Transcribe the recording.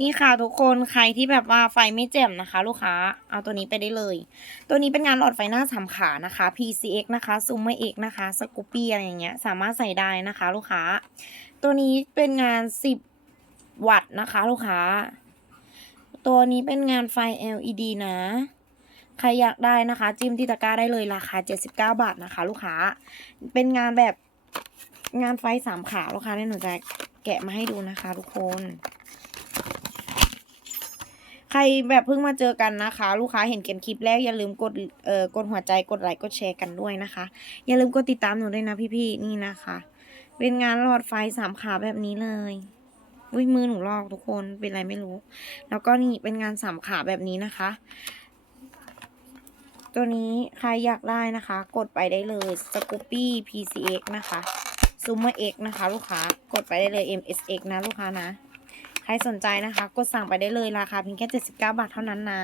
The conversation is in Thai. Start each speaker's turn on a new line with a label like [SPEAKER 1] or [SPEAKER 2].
[SPEAKER 1] นี่ค่ะทุกคนใครที่แบบว่าไฟไม่แจ่มนะคะ ลูกค้า เอาตัวนี้ไปได้เลย ตัวนี้เป็นงานหลอดไฟหน้าสามขานะคะ PCX นะคะซูมเมอร์ X นะคะสกูปี้อะไรอย่างเงี้ย สามารถใส่ได้นะคะ ลูกค้า ตัวนี้เป็นงาน 10 วัตต์นะคะ ลูกค้า ตัวนี้เป็นงานไฟ LED นะ ใครอยากได้นะคะ จิ้มที่ตะกร้าได้เลยราคา 79 บาทนะคะ ลูกค้า เป็นงานแบบงานไฟสามขาลูกค้าเนี่ยหนูจะแกะมาให้ดูนะคะ ทุกคน ใครแบบเพิ่งมาเจอกันนะคะ ลูกค้าเห็นเกมคลิปแรกอย่าลืมกดเอ่อกดหัวใจกดไลค์กดแชร์กันด้วยนะคะ อย่าลืมกดติดตามหนูด้วยนะพี่ๆนี่นะคะ เป็นงานหลอดไฟสามขาแบบนี้เลยอุ้ยมือหนูลอกทุกคนเป็นไรไม่รู้ แล้วก็นี่เป็นงานสามขาแบบนี้นะคะตัวนี้ใครอยากได้นะคะ กดไปได้เลย s c o o p y PCX นะคะ z o o m e r X นะคะ ลูกค้ากดไปได้เลย MSX นะลูกค้านะ ใครสนใจนะคะ กดสั่งไปได้เลยราคาเพียงแค่ 79 บาทเท่านั้นนะ